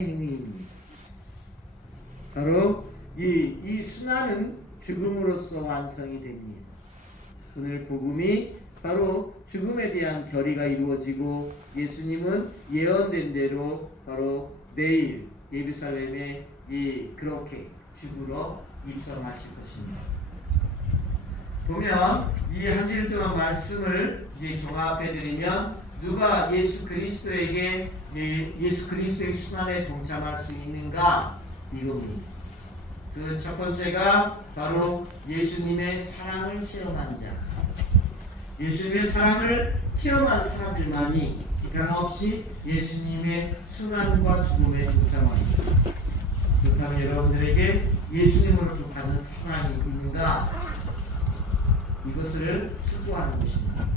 행위입니다. 바로 이 순환은 죽음으로써 완성이 됩니다. 오늘 복음이 바로 죽음에 대한 결의가 이루어지고 예수님은 예언된 대로 바로 내일 예루살렘에 그렇게 죽으러 입성하실 것입니다. 보면 이 한 주일 동안 말씀을 종합해 드리면 누가 예수 그리스도의 순환에 동참할 수 있는가 이겁니다. 그 첫 번째가 바로 예수님의 사랑을 체험한 자. 예수님의 사랑을 체험한 사람들만이 기탄없이 예수님의 순환과 죽음에 동참합니다. 그렇다면 여러분들에게 예수님으로부터 받은 사랑이 있는가? 이것을 수고하는 것입니다.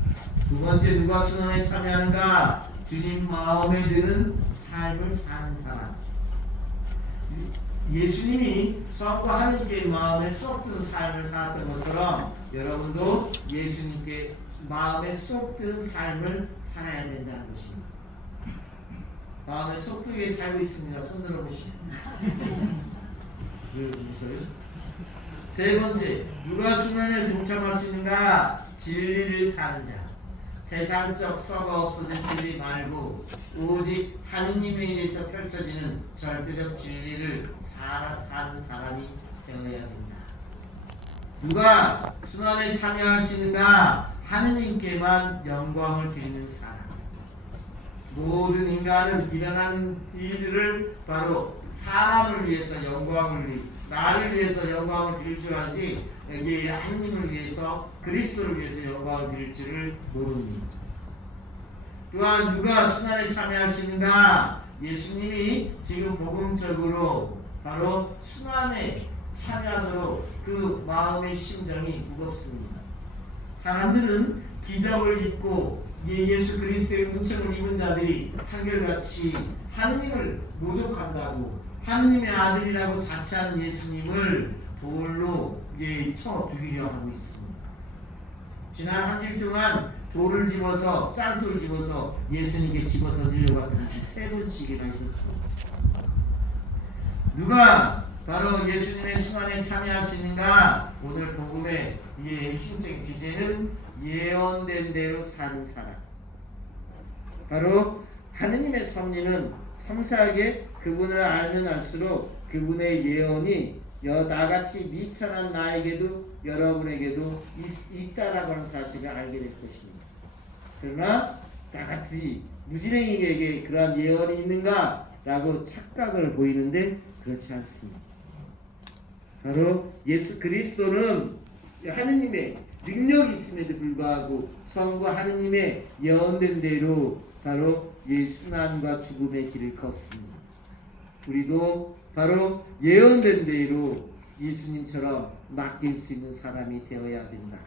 두 번째, 누가 순환에 참여하는가? 주님 마음에 드는 삶을 사는 사람. 예수님이 성과 하나님께 마음에 쏙 든 삶을 살았던 것처럼 여러분도 예수님께 마음에 쏙 든 삶을 살아야 된다는 것입니다. 마음에 쏙 들게 살고 있습니다. 손 들어보시면. 왜 웃어요? 세 번째, 누가 순환에 동참할 수 있는가? 진리를 사는 자. 세상적 썩어 없어진 진리 말고 오직 하느님에 의해서 펼쳐지는 절대적 진리를 사는 사람이 되어야 된다. 누가 순환에 참여할 수 있는가? 하느님께만 영광을 드리는 사람. 모든 인간은 일어나는 일들을 바로 사람을 위해서 나를 위해서 영광을 드릴 줄 알지 하느님을 위해서 그리스도를 위해서 영광을 드릴 줄을 모릅니다. 또한 누가 순환에 참여할 수 있는가? 예수님이 지금 복음적으로 바로 순환에 참여하도록 그 마음의 심정이 무겁습니다. 사람들은 기적을 입고 예수 그리스도의 은총을 입은 자들이 한결같이 하느님을 모독한다고 하느님의 아들이라고 자처하는 예수님을 돌로 쳐 죽이려 하고 있습니다. 지난 한 주 동안 돌을 집어서 짱돌을 집어서 예수님께 집어 던지려고 했던 것이 3번씩이나 있었습니다. 누가 바로 예수님의 순환에 참여할 수 있는가? 오늘 복음의 핵심적인 주제는 예언된 대로 사는 사람. 바로 하느님의 섭리는 섬세하게 그분을 알면 알수록 그분의 예언이 나같이 미천한 나에게도 여러분에게도 있다라고 하는 사실을 알게 될 것입니다. 그러나 나같이 무진행에게 그러한 예언이 있는가? 라고 착각을 보이는데 그렇지 않습니다. 바로 예수 그리스도는 하느님의 능력이 있음에도 불구하고 성과 하느님의 예언된 대로 바로 순환과 죽음의 길을 걷습니다. 우리도 바로 예언된 대로 예수님처럼 맡길 수 있는 사람이 되어야 된다.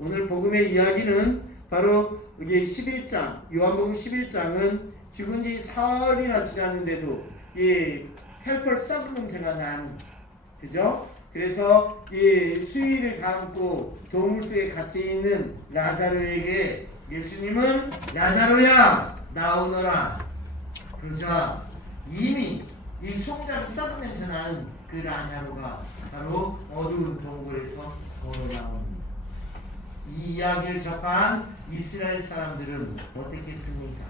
오늘 복음의 이야기는 바로 11장, 요한복음 11장은 죽은 지 사흘이나 지났는데도 펄펄 썩은 냄새가 나는, 그죠? 그래서 수의를 감고 동물 속에 갇혀 있는 라자로에게 예수님은 라자로야 나오너라. 그러자 이미 이 속잠 썩은 냄새 나는 그 라자로가 바로 어두운 동굴에서 걸어 나옵니다. 이 이야기를 접한 이스라엘 사람들은 어떻겠습니까?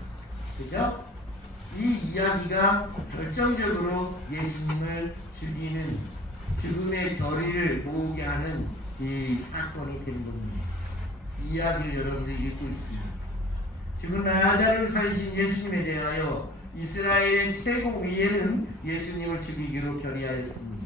그죠? 이 이야기가 결정적으로 예수님을 죽이는 죽음의 결의를 모으게 하는 이 사건이 되는 겁니다. 이 이야기를 여러분들이 읽고 있습니다. 죽은 라자로를 살리신 예수님에 대하여 이스라엘의 최고 위에는 예수님을 죽이기로 결의하였습니다.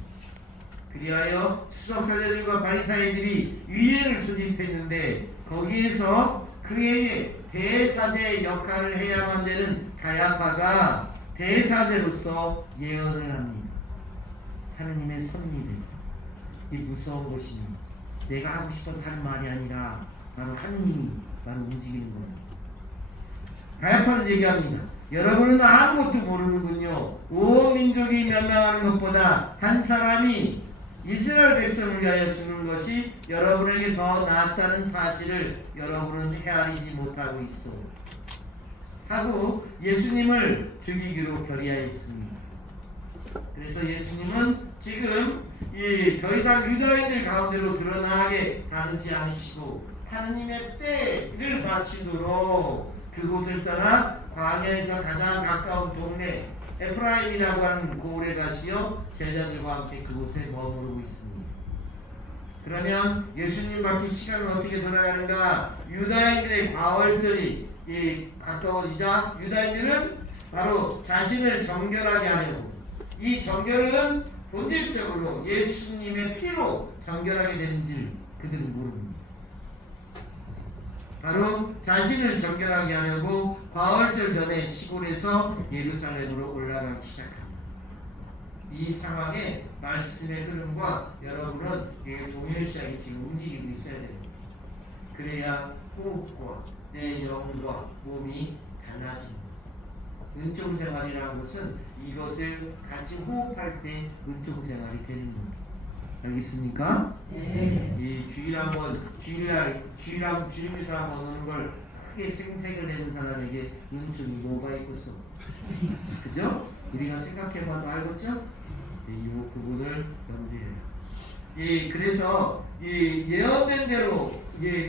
그리하여 수석사제들과 바리사이들이 위례를 소집했는데 거기에서 그의 대사제 역할을 해야만 되는 가야파가 대사제로서 예언을 합니다. 하느님의 섭리대로. 이 무서운 것입니다. 내가 하고 싶어서 하는 말이 아니라 바로 하느님이 바로 움직이는 겁니다. 가야파는 얘기합니다. 여러분은 아무것도 모르는군요. 온 민족이 멸망하는 것보다 한 사람이 이스라엘 백성을 위하여 죽는 것이 여러분에게 더 낫다는 사실을 여러분은 헤아리지 못하고 있어. 하고 예수님을 죽이기로 결의하였습니다. 그래서 예수님은 지금 더 이상 유다인들 가운데로 드러나게 다루지 않으시고 하느님의 때를 마치도록 그곳을 떠나 광야에서 가장 가까운 동네 에프라임이라고 하는 고을에 가시어 제자들과 함께 그곳에 머무르고 있습니다. 그러면 예수님 밖에 시간은 어떻게 돌아가는가? 유다인들의 과월절이 가까워지자 유다인들은 바로 자신을 정결하게 하려고, 이 정결은 본질적으로 예수님의 피로 정결하게 되는지 그들은 모릅니다. 바로 자신을 정결하게 하려고 과월절 전에 시골에서 예루살렘으로 올라가기 시작합니다. 이 상황에 말씀의 흐름과 여러분은 동일시하게 지금 움직이고 있어야 됩니다. 그래야 호흡과 내 영과 몸이 달라집니다. 은총생활이라는 것은 이것을 같이 호흡할 때 은총생활이 되는 겁니다. 알겠습니까? 네. 이 주일미사 한번 오는 걸 크게 생색을 내는 사람에게 은총이 뭐가 있겠어? 그죠? 우리가 생각해봐도 알겠죠? 이 부분을 염두해요. 그래서 예언된 대로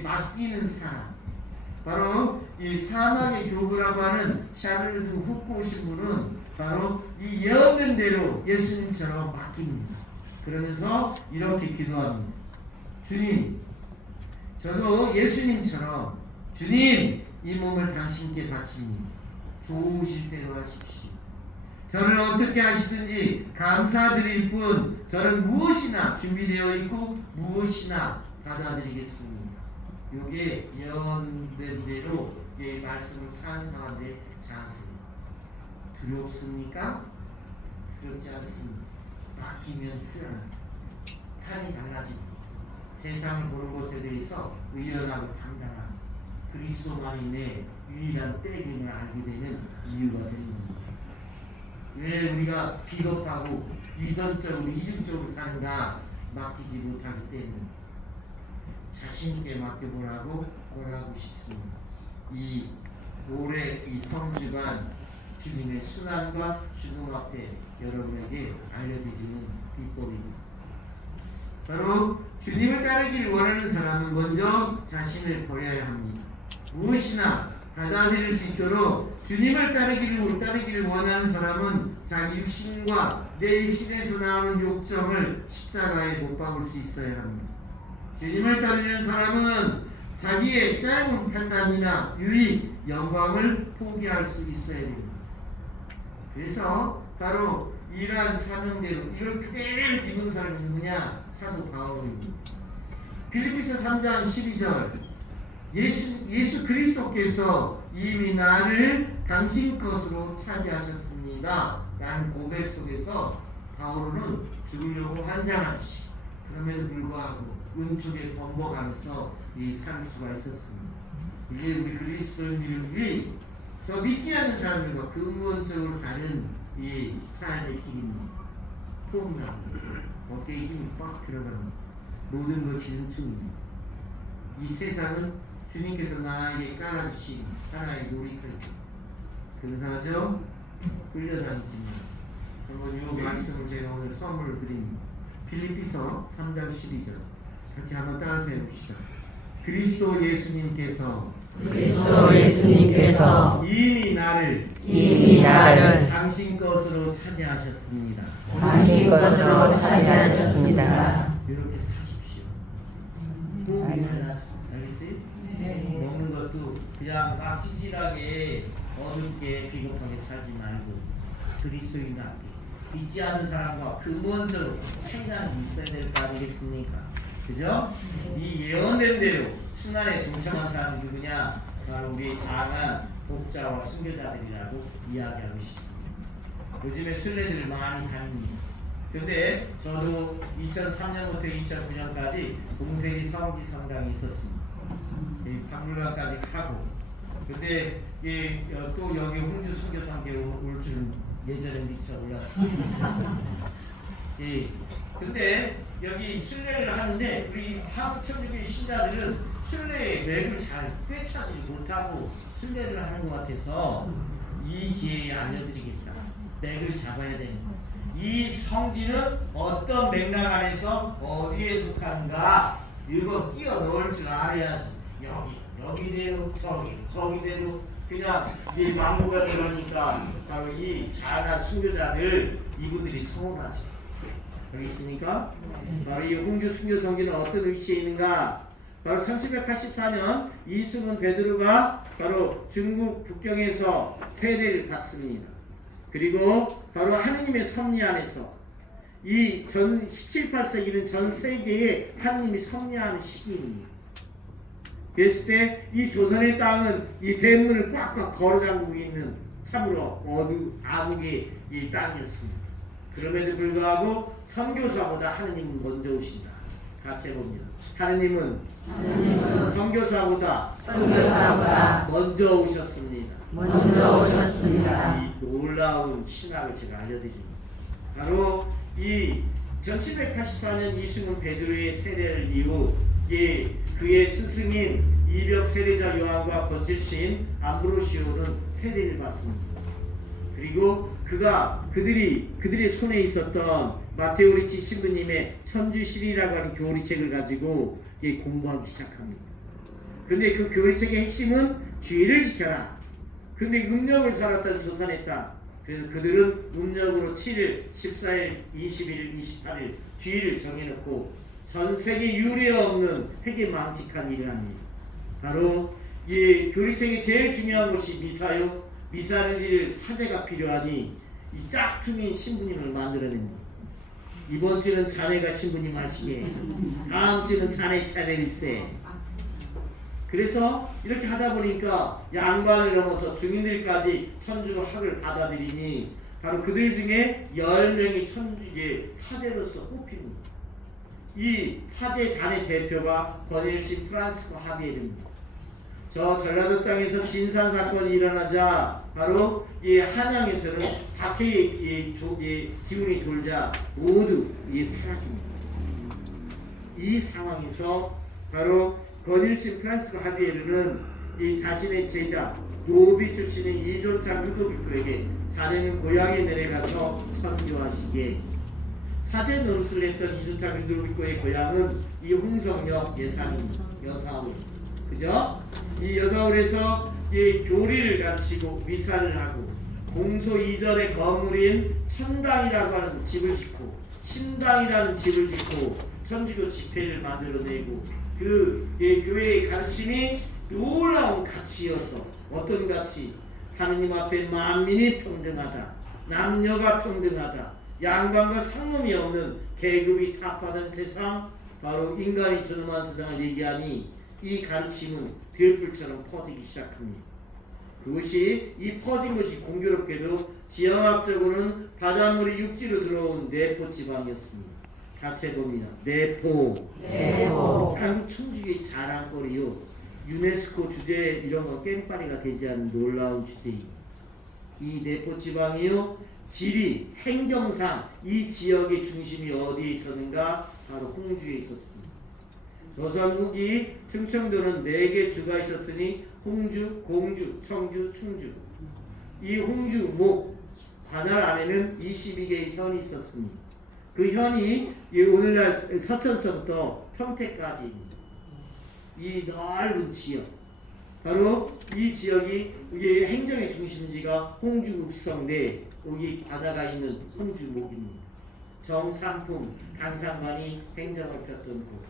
맡기는 사람, 바로 이 사막의 교부라고 하는 샤를르드 훅고 오신 분은 바로 이 예언된 대로 예수님처럼 맡깁니다. 그러면서 이렇게 기도합니다. 주님, 저도 예수님처럼 주님, 이 몸을 당신께 바칩니다. 좋으실 대로 하십시오. 저를 어떻게 하시든지 감사드릴 뿐 저는 무엇이나 준비되어 있고 무엇이나 받아들이겠습니다. 이게 예언된 대로 말씀을 사는 사람들의 자세예요. 두렵습니까? 두렵지 않습니다. 맡기면 후련합니다. 판이 달라집니다. 세상을 보는 것에 대해서 의연하고 당당한 그리스도만이 내 유일한 빼김을 알게 되는 이유가 되는 겁니다. 왜 우리가 비겁하고 위선적으로 이중적으로 사는가? 맡기지 못하기 때문에 자신있게 맡겨보라고 권하고 싶습니다. 이 올해 이 성주간 주님의 순환과 죽음 앞에 여러분에게 알려드리는 비법입니다. 바로 주님을 따르기를 원하는 사람은 먼저 자신을 버려야 합니다. 무엇이나 받아들일 수 있도록 주님을 따르기를 원하는 사람은 자기 육신과 내 육신에서 나오는 욕정을 십자가에 못 박을 수 있어야 합니다. 주님을 따르는 사람은 자기의 짧은 판단이나 유익, 영광을 포기할 수 있어야 됩니다. 그래서 바로 이러한 사명대로 이걸 그대로 입은 사람이 누구냐? 사도 바울입니다. 빌립보서 3장 12절 예수 그리스도께서 이미 나를 당신 것으로 차지하셨습니다. 라는 고백 속에서 바울은 죽으려고 환장하듯이 그럼에도 불구하고 은총에 번복하면서 살 수가 있었습니다. 이게 우리 그리스도인들이 저 믿지 않는 사람들과 근본적으로 다른 이 삶의 길입니다. 포기합니다. 어깨에 힘이 빡 들어갑니다. 모든 것이 은총입니다. 이 세상은 주님께서 나에게 깔아주신 하나의 놀이터입니다. 근사하죠? 끌려다니지만 한번 이 말씀을 제가 오늘 선물로 드립니다. 빌립보서 3장 12절 같이 한번 따라서 해봅시다. 그리스도 예수님께서 이미 나를 당신 것으로 차지하셨습니다. 이렇게 사십시오. 호흡이 달라져. 알겠어요? 먹는 것도 그냥 막 찌질하게 어둡게 비겁하게 살지 말고 그리스도인답게 믿지 않는 사람과 근본적으로 차이나는 게 있어야 될 거 아니겠습니까? 그죠? 이 예언된 대로 순환에 동참한 사람이 누구냐? 바로 우리 장한 복자와 순교자들이라고 이야기하고 싶습니다. 요즘에 순례들을 많이 다닙니다. 근데 저도 2003년부터 2009년까지 공세리 성지 성당에 있었습니다. 박물관까지 하고 근데 또 여기 홍주 순교상계 올 줄은 예전에 미처 몰랐습니다. 예. 근데 여기 순례를 하는데 우리 한국 천주교 신자들은 순례의 맥을 잘 꿰차지 못하고 순례를 하는 것 같아서 이 기회에 알려드리겠다. 맥을 잡아야 되는 거. 이 성지는 어떤 맥락 안에서 어디에 속하는가 이거 끼워 넣을 줄 알아야지. 여기대로 저기대로 그냥 이 망고가 들어가니까 바로 이 잘난 순교자들 이분들이 서운하지. 여기 있습니까? 바로 이 홍주 순교 성지는 어떤 위치에 있는가? 바로 1784년 이승훈 베드로가 바로 중국 북경에서 세례를 받습니다. 그리고 바로 하느님의 섭리 안에서 이 전 17, 18세기는 전 세계에 하느님이 섭리하는 시기입니다. 그랬을 때 이 조선의 땅은 이 대문을 꽉꽉 걸어잠그고 있는 참으로 암흑의 이 땅이었습니다. 그럼에도 불구하고 선교사보다 하느님은 먼저 오신다. 같이 해봅니다. 하느님은 선교사보다 먼저 오셨습니다. 이 놀라운 신학을 제가 알려드립니다. 바로 이 1784년 이승훈 베드로의 세례를 이후 그의 스승인 이벽 세례자 요한과 거칠시인 암브로시오는 세례를 받습니다. 그리고 그들의 손에 있었던 마테오 리치 신부님의 천주실이라고 하는 교리책을 가지고 공부하기 시작합니다. 그런데 그 교리책의 핵심은 주의를 지켜라. 그런데 음력을 살았던 조선의 땅, 그래서 그들은 음력으로 7일, 14일, 21일, 28일 주의를 정해놓고 전 세계 유례 없는 회개 망측한 일을 합니다. 바로 이 교리책의 제일 중요한 것이 미사요. 미사를 드릴 사제가 필요하니 이 짝퉁인 신부님을 만들어냅니다. 이번 주는 자네가 신부님 하시게, 다음 주는 자네 차례일세. 그래서 이렇게 하다 보니까 양반을 넘어서 중인들까지 천주학을 받아들이니 바로 그들 중에 10명이 천주의 사제로서 뽑힙니다. 이 사제단의 대표가 버닐시 프란시스코 하비에르입니다. 저 전라도 땅에서 진산 사건이 일어나자 바로 이 한양에서는 박해의 기운이 돌자 모두 사라집니다. 이 상황에서 바로 버닐시 프란시스코 하비에르는 이 자신의 제자 노비 출신인 이존찬 루도비코에게 자네는 고향에 내려가서 선교하시게. 사제 노릇을 했던 이존찬 루도비코의 고향은 이 홍성역 예산입니다. 여사울. 그죠? 이 여사울에서 이 교리를 가르치고 미사를 하고 공소 이전의 건물인 천당이라고 하는 집을 짓고 신당이라는 집을 짓고 천주교 집회를 만들어내고 그 교회의 가르침이 놀라운 가치여서 어떤 가치? 하느님 앞에 만민이 평등하다. 남녀가 평등하다. 양반과 상놈이 없는 계급이 타파된 세상, 바로 인간이 존엄한 세상을 얘기하니 이 가르침은 들불처럼 퍼지기 시작합니다. 그것이 이 퍼진 것이 공교롭게도 지형학적으로는 바닷물이 육지로 들어온 내포 지방이었습니다. 같이 해봅니다. 내포. 한국 천주교의 자랑거리요. 유네스코 주제 이런 거 깸파리가 되지 않는 놀라운 주제입니다. 이 내포 지방이요. 지리, 행정상 이 지역의 중심이 어디에 있었는가? 바로 홍주에 있었습니다. 조선 후기 충청도는 4개 주가 있었으니 홍주, 공주, 청주, 충주. 이 홍주, 목, 관할 안에는 22개의 현이 있었습니다. 그 현이 오늘날 서천서부터 평택까지입니다. 이 넓은 지역, 바로 이 지역이 행정의 중심지가 홍주 읍성 내 여기 바다가 있는 홍주목입니다. 정삼품 당상관이 행정을 폈던 곳.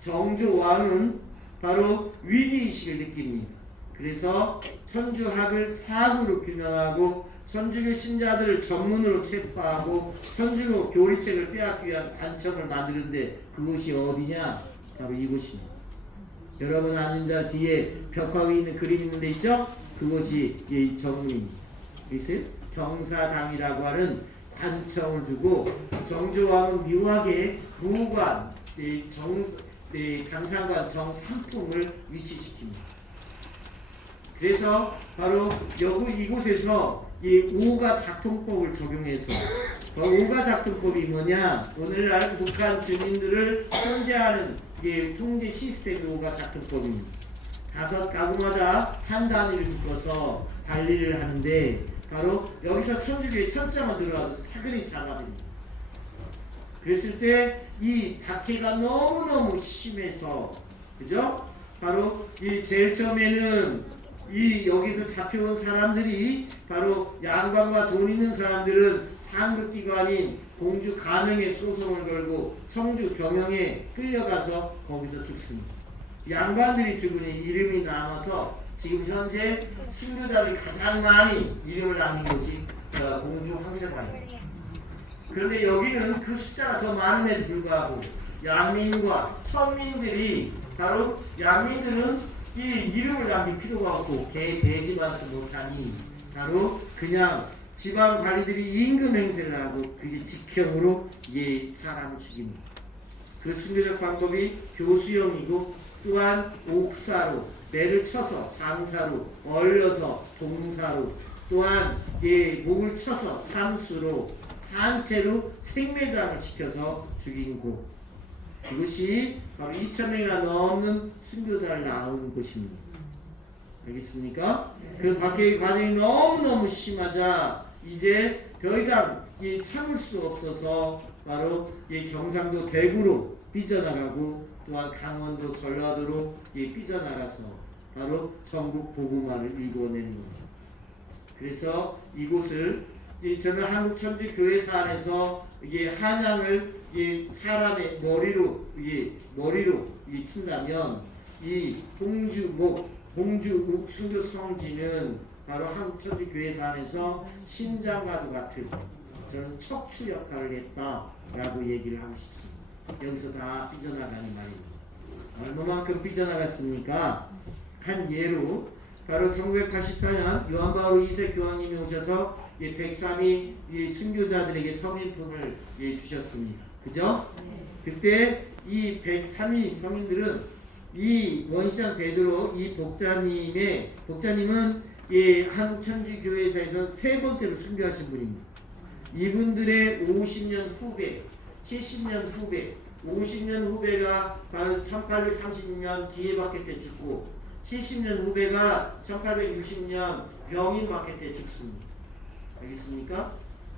정조왕은 바로 위기의식을 느낍니다. 그래서 천주학을 사구로 규명하고 천주교 신자들을 전문으로 체포하고 천주교 교리책을 빼앗기 위한 관청을 만드는데 그곳이 어디냐? 바로 이곳입니다. 여러분 앉은 자 뒤에 벽화 위에 있는 그림 있는 데 있죠? 그것이 이 정문입니다. 그래서 경사당이라고 하는 관청을 두고 정조왕은 묘하게 무관, 당상관 정삼품을 위치시킵니다. 그래서 바로 이곳에서 이 오가 작통법을 적용해서 오가 작통법이 뭐냐? 오늘날 북한 주민들을 통제하는 통제 시스템이 오가 작통법입니다. 5가구마다 한 단위를 묶어서 관리를 하는데 바로 여기서 천주교의 천자만 들어가도 사근이 작아집니다. 그랬을 때 이 박해가 너무너무 심해서 그죠? 바로 이 제일 처음에는 이 여기서 잡혀온 사람들이 바로 양반과 돈 있는 사람들은 상급기관인 공주 가명에 소송을 걸고 청주 병영에 끌려가서 거기서 죽습니다. 양반들이 죽으니 이름이 남아서 지금 현재 순교자들이 가장 많이 이름을 남긴 것이 공주 황새관입니다. 그런데 여기는 그 숫자가 더 많음에도 불구하고 양민과 천민들이 바로 양민들은 이 이름을 남길 필요가 없고 대지만도 못하니 바로 그냥 지방 관리들이 임금 행세를 하고 그게 직형으로 사람을 죽입니다. 그 순교적 방법이 교수형이고 또한 옥사로 매를 쳐서 장사로 얼려서 동사로 또한 목을 쳐서 참수로 산채로 생매장을 지켜서 죽인 곳 그것이 바로 2,000명이나 넘는 순교자를 낳은 곳입니다. 알겠습니까? 그 박해의 과정이 너무너무 심하자 이제 더 이상 참을 수 없어서 바로 경상도 대구로 삐져나가고 또한 강원도 전라도로 삐져나가서 바로 전국 복음화를 일궈내는 겁니다. 그래서 이곳을 저는 한국천주교회사 안에서 한양을 사람의 머리로 친다면 이 봉주목 순교 성지는 바로 한국천주교회사 안에서 심장과도 같은 저는 척추 역할을 했다라고 얘기를 하고 싶습니다. 여기서 다 삐져나가는 말입니다. 얼마만큼 삐져나갔습니까? 한 예로 바로 1984년 요한 바울 2세 교황님이 오셔서 103위 순교자들에게 성인품을 주셨습니다. 그죠? 그때 이 103위 성인들은 이 원시장 베드로 이 복자님은 한국천주교회사에서 3번째로 순교하신 분입니다. 이분들의 50년 후배, 70년 후배, 50년 후배가 바로 1836년 기해박해 때 죽고 70년 후배가 1860년 병인 박해 때 죽습니다. 알겠습니까?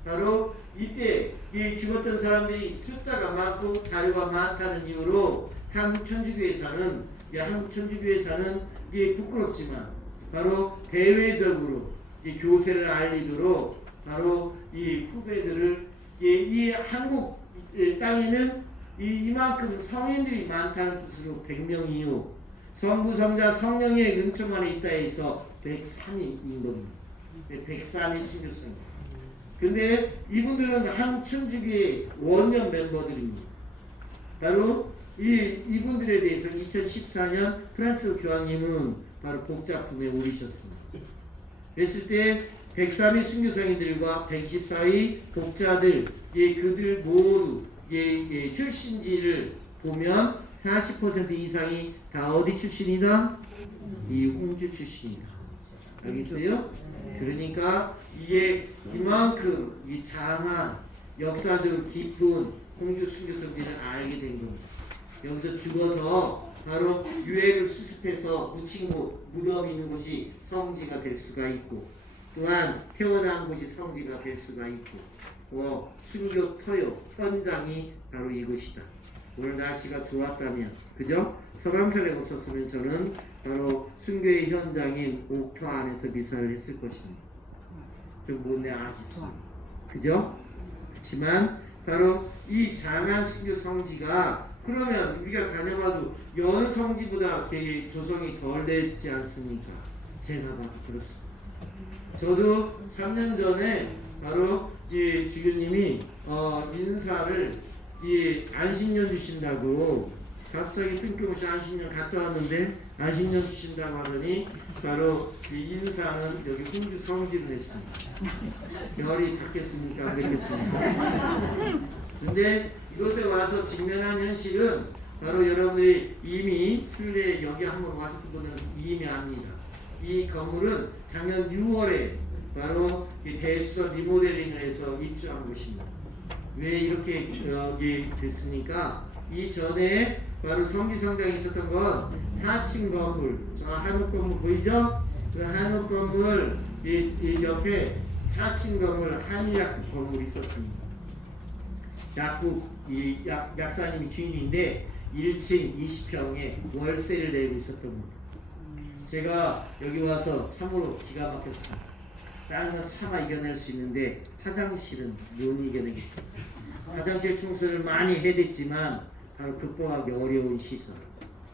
바로 이때 이 죽었던 사람들이 숫자가 많고 자료가 많다는 이유로 한국천주교회사는 부끄럽지만 바로 대외적으로 교세를 알리도록 바로 이 후배들을 이 한국 땅에는 이만큼 성인들이 많다는 뜻으로 100명 이후 성부 성자 성령의 은총 안에 있다 해서 103위인 겁니다. 103위 순교성. 근데 이분들은 한국천주교회 원년 멤버들입니다. 바로 이분들에 대해서 2014년 프란스 교황님은 바로 복작품에 올리셨습니다. 그랬을 때 103위 순교성인들과 124위 복자들 그들 모두 출신지를 보면 40% 이상이 다 어디 출신이다? 이 홍주 출신이다. 알겠어요? 그러니까 이게 이만큼 이 장한 역사적으로 깊은 홍주 순교성들을 알게 된 겁니다. 여기서 죽어서 바로 유해를 수습해서 묻힌 곳, 무덤이 있는 곳이 성지가 될 수가 있고 또한 태어난 곳이 성지가 될 수가 있고 순교 터요 현장이 바로 이곳이다. 오늘 날씨가 좋았다면 그죠? 서강산에 없었으면 저는 바로 순교의 현장인 옥터 안에서 미사를 했을 것입니다. 좀 못내 아쉽습니다. 그죠? 그렇지만 바로 이 장안 순교 성지가 그러면 우리가 다녀봐도 여느 성지보다 조성이 덜 됐지 않습니까? 제가 봐도 그렇습니다. 저도 3년 전에 바로 이 주교님이 인사를 안식년 주신다고 갑자기 뜬금없이 안식년 갔다 왔는데 안식년 주신다고 하더니 바로 이 인사는 여기 홍주 성지를 했습니다. 별이 받겠습니까? 안 받겠습니까? 근데 이곳에 와서 직면한 현실은 바로 여러분들이 이미 순례 여기 한번 와서 분들은 이미 압니다. 이 건물은 작년 6월에 바로 이 대수도 리모델링을 해서 입주한 곳입니다. 왜 이렇게 여기 됐습니까? 이전에 바로 성지성당이 있었던 건 4층 건물, 저 한옥 건물 보이죠? 그 한옥 건물 이 옆에 4층 건물 한일약국 건물이 있었습니다. 약국 이 약사님이 주인인데 1층 20평에 월세를 내고 있었던 겁니다. 제가 여기 와서 참으로 기가 막혔어요. 다른 건 차마 이겨낼 수 있는데 화장실은 못 이겨내겠다. 화장실 청소를 많이 해댔지만 바로 극복하기 어려운 시설.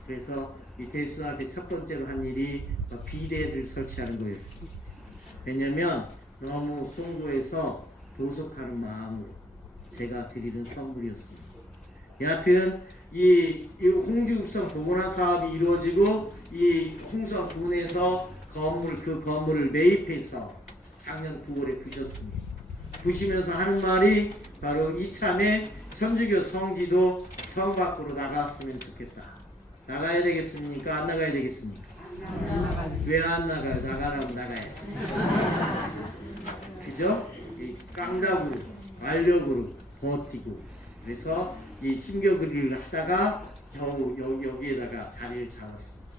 그래서 이 대수한테 첫 번째로 한 일이 비데를 설치하는 거였습니다. 왜냐면 너무 송구해서 도속하는 마음으로 제가 드리는 선물이었습니다. 여하튼 이 홍주읍성 보건화 사업이 이루어지고 이 홍성군에서 그 건물을 매입해서 작년 9월에 부셨습니다. 부시면서 하는 말이 바로 이참에 천주교 성지도 성 밖으로 나갔으면 좋겠다. 나가야 되겠습니까? 안 나가야 되겠습니까? 왜 안 나가요? 나가라면 나가야지. 그죠? 이 깡답으로 완력으로 버티고 그래서 이 힘겨루기를 하다가 겨우 여기에다가 자리를 잡았습니다.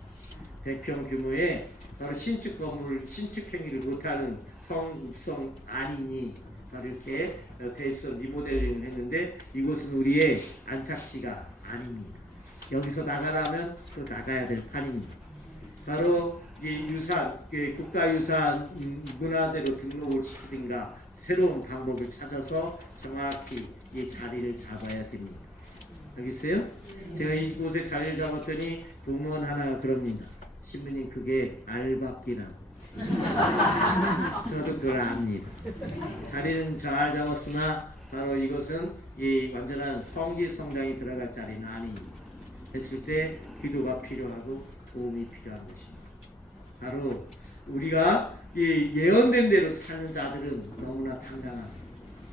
100평 규모의 바로 신축 건물을 신축 행위를 못하는 성읍성 아니니 바로 이렇게 대수도 리모델링을 했는데 이곳은 우리의 안착지가 아닙니다. 여기서 나가라면 또 나가야 될 판입니다. 바로 이 유산, 국가유산 문화재로 등록을 시키든가 새로운 방법을 찾아서 정확히 이 자리를 잡아야 됩니다. 여기 있어요? 제가 이곳에 자리를 잡았더니 공무원 하나가 그럽니다. 신부님 그게 알박기라고. 저도 그걸 압니다. 자리는 잘 잡았으나 바로 이것은 이 완전한 성지 성당이 들어갈 자리는 아닙니다. 했을 때 기도가 필요하고 도움이 필요한 것입니다. 바로 우리가 이 예언된 대로 사는 자들은 너무나 당당합니다.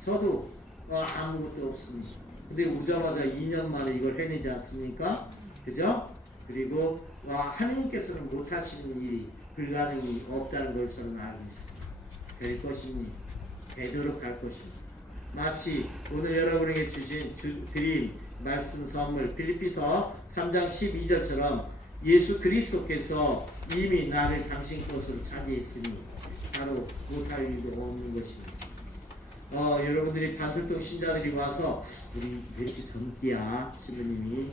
저도 아무것도 없습니다. 근데 오자마자 2년 만에 이걸 해내지 않습니까? 그죠? 그리고 하느님께서는 못하시는 일이 불가능이 없다는 걸 저는 알고 있습니다. 될 것입니다. 되도록 할 것입니다. 마치 오늘 여러분에게 드린 말씀 선물 빌립비서 3장 12절처럼 예수 그리스도께서 이미 나를 당신 것으로 차지했으니 바로 못할 일도 없는 것입니다. 여러분들이 반석동 신자들이 와서 우리 왜 이렇게 젊기야 신부님이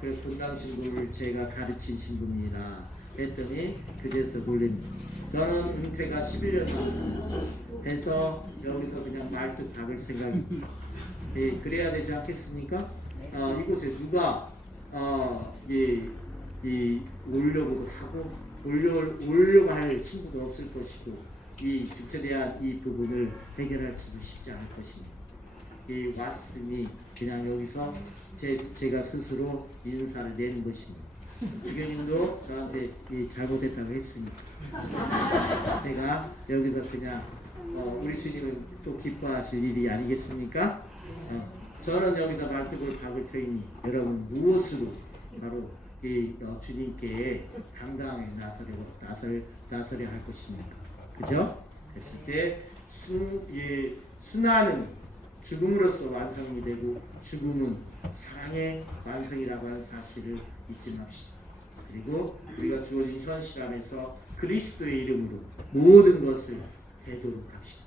그래 본당 신부를 제가 가르친 신부입니다 했더니 그제서 놀랍니다. 저는 은퇴가 11년 남았습니다. 해서 여기서 그냥 말뚝 박을 생각입니다. 예, 그래야 되지 않겠습니까? 이곳에 누가 오려고도 하고 오려고 할 친구도 없을 것이고 이 주체에 대한 이 부분을 해결할 수도 쉽지 않을 것입니다. 왔으니 그냥 여기서 제가 스스로 인사를 내는 것입니다. 주교님도 저한테 잘못했다고 했습니다. 제가 여기서 그냥 우리 주님은 또 기뻐하실 일이 아니겠습니까? 저는 여기서 말뚝을 박을 터이니 여러분 무엇으로 바로 주님께 당당하게 나서려 할 것입니까? 그죠? 그랬을 때 순환은 죽음으로써 완성이 되고 죽음은 사랑의 완성이라고 하는 사실을 잊지 맙시다. 그리고 우리가 주어진 현 시간에서 그리스도의 이름으로 모든 것을 되도록 합시다.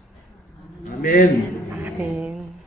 아멘. 아멘.